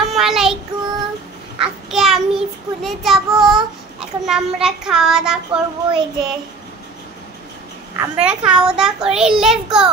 আসসালামু আলাইকুম। আজকে আমি স্কুলে যাব। এখন আমরা খাওয়া দাওয়া করব। এই যে আমরা খাওয়া দাওয়া করি, let's go.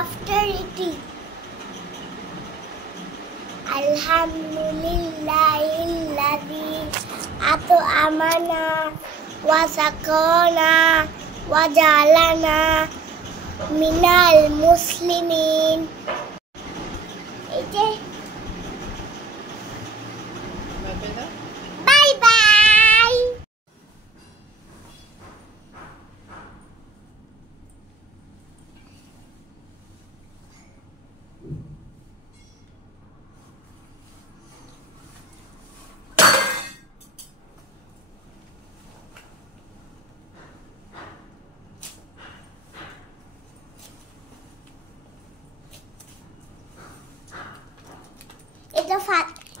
After eating, Alhamdulillahilladzi at'amana wa saqana wa ja'alana minal muslimin. Bye bye.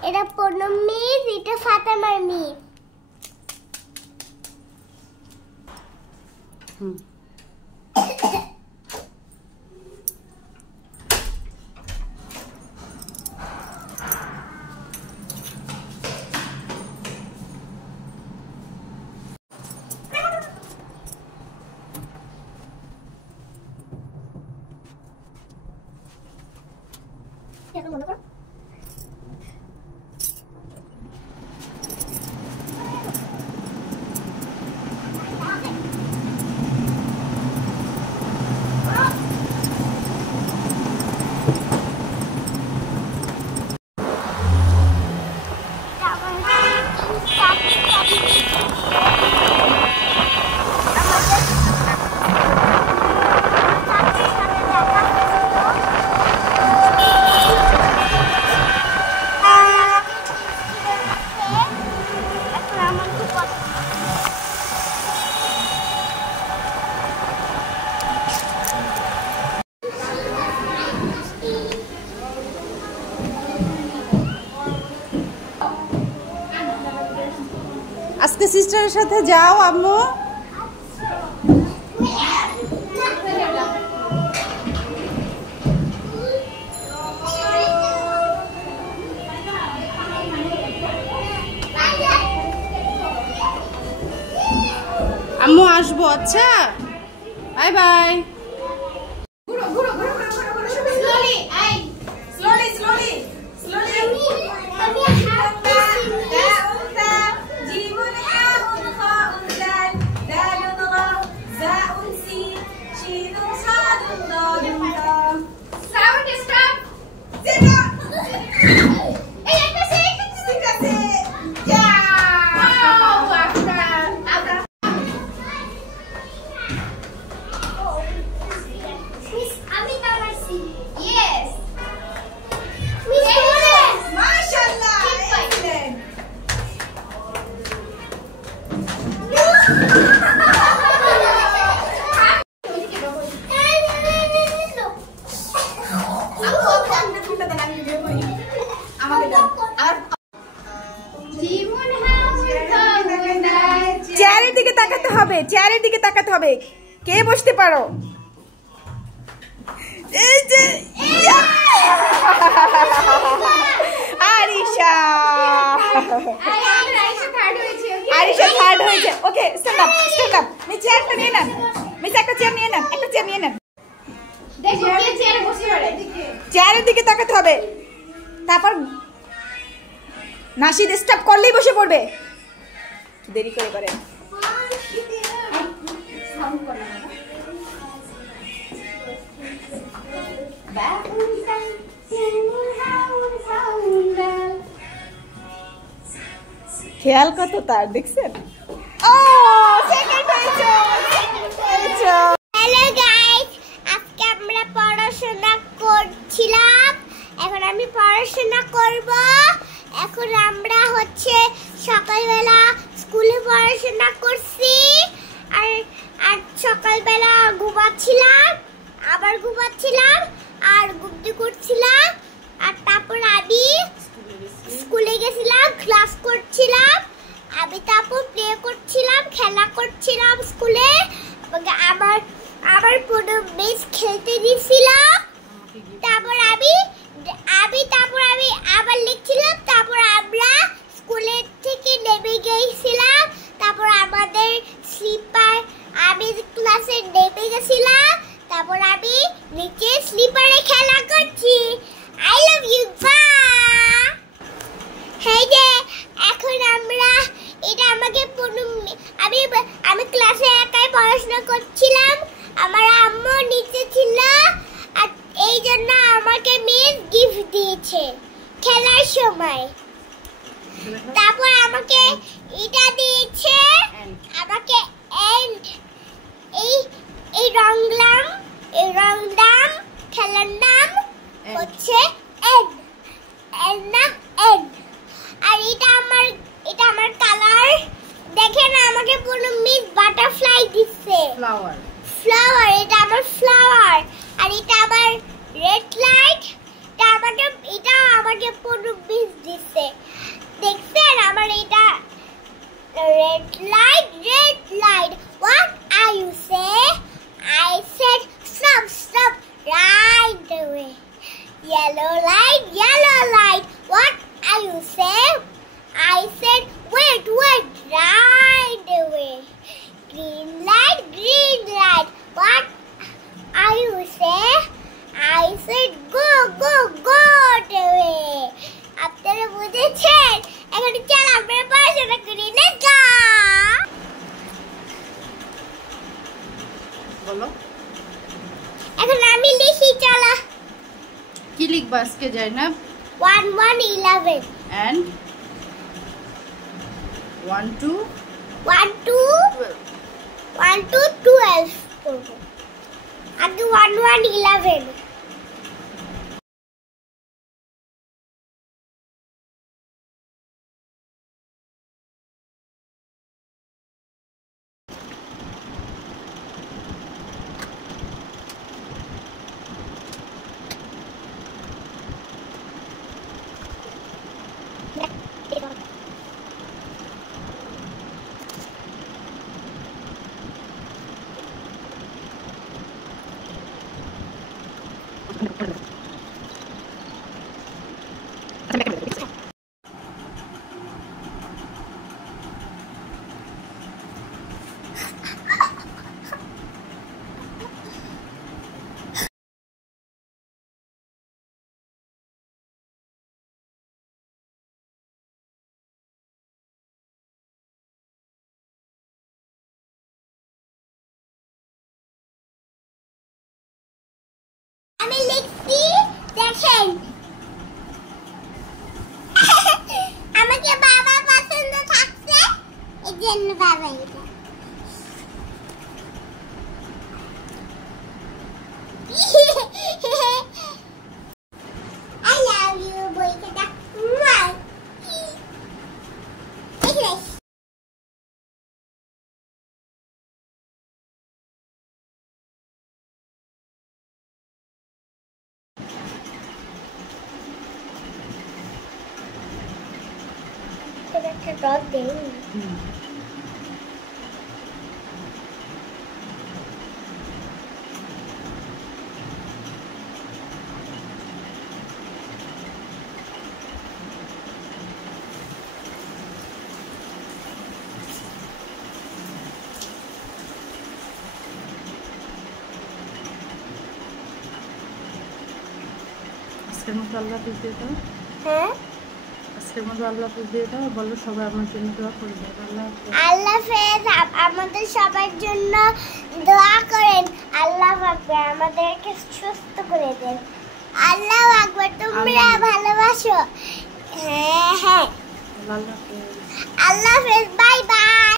এটা পূর্ণ মিস, এটা ফাতেমার মিস। এখন মনে করো আজকে সিস্টারের সাথে যাও আম্মু। আম্মু আসবো, আচ্ছা বাই বাই। দিকে তাকাতে হবে, চেয়ারের দিকে তাকাতে হবে। কে বসতে পারো? এই যে আরিশা, আরিশা থার্ড হয়েছে। Okay, stand up, stand up. Miss চেয়ারটা নিয়ে নেন, মিস একটা চেয়ার নিয়ে নেন, একটা চেয়ার নিয়ে নেন। চেয়ারের দিকে তাকাতে হবে। তারপর নাশিদ স্টপ করলেই বসে পড়বে, দেরি করে করে। খেয়াল কত তার, দেখছেন? ও সেকেন্ড হয়েছে। হ্যালো গাইস, আজকে আমরা পড়াশোনা করছিলাম, এখন আমি পড়াশোনা করব। এখন আমরা হচ্ছে সকালবেলা স্কুলে পড়াশোনা করছি, আর সকালবেলা ঘুমাচ্ছিলাম, আবার ঘুমাচ্ছিলাম, আর ঘুমতে করছিলাম, আর তারপর আমি স্কুলে গেছিলাম, ক্লাস করছিলাম, আমি তারপর প্লে করছিলাম, খেলা করছিলাম স্কুলে। আবার কোনো মিস খেলতে দিয়েছিলাম, তারপর আমি আবার লিখছিলাম, তারপর আমরা স্কুলের থেকে নেমে গিয়েছিলাম, তারপর আমাদের স্লিপার, আমি ক্লাসে নেমে গেছিলাম, তারপর আমি নিচে স্লিপারে খেলা করছি। I love you, bye. হ্যাঁ যে এখন আমরা এটা আমাকে আমি ক্লাসে একাই পড়াশোনা করছিলাম, আমার আম্মু নিচে ছিল, আর এই জন্য আমাকে মিস গিফট দিয়েছে খেলার সময়। তারপর আমাকে এটা দিয়েছে, আমাকে এন্ড এই রং নাম খেলার নাম হচ্ছে এন্ড, এর নাম এন্ড। আর এটা আমার কালার, দেখেন আমাকে পুরো মিস বাটারফ্লাই দিচ্ছে, ফ্লাওয়ার, এটা আমার ফ্লাওয়ার। আর এটা আমার রেড লাইট, এটা আমাকে পুরো মিস দিচ্ছে, দেখছেন? আমার এটা red light, what are you say? I said stop right away. Yellow light, what are you say? I said wait right away. Green light, what are you say? I said go away. আপনারা বুঝেছেন? এখন চল আমরা পড়াশোনা করি, let's go. বলো, এখন আমি লিখি, চলো। কি লিখবা আজকে জাইনাব? 1 1 11 and 1 2 12 করব। আগে 1 1 11। আমি লিখছি, দেখেন। আমাকে বাবা পছন্দ থাকছে, এজন্য বাবা এটা। I love you, বইটা দেখ। একটা ডট দেই। আজকের মতো আল্লাহ হাফেজ দিয়ে দাও। হ্যাঁ আজকের মতো আল্লাহ হাফেজ দিয়ে দাও। বলো সবাই আমার জন্য দোয়া করবে। আল্লাহ হাফেজ। আল্লাহ হাফেজ। আমাদের সবার জন্য দোয়া করেন। আল্লাহ আকবার, আমাদেরকে সুস্থ করে দেন। আল্লাহ আকবার, তোমরা ভালোবাসো। হ্যাঁ হ্যাঁ, আল্লাহ হাফেজ। আল্লাহ হাফেজ, বাই বাই।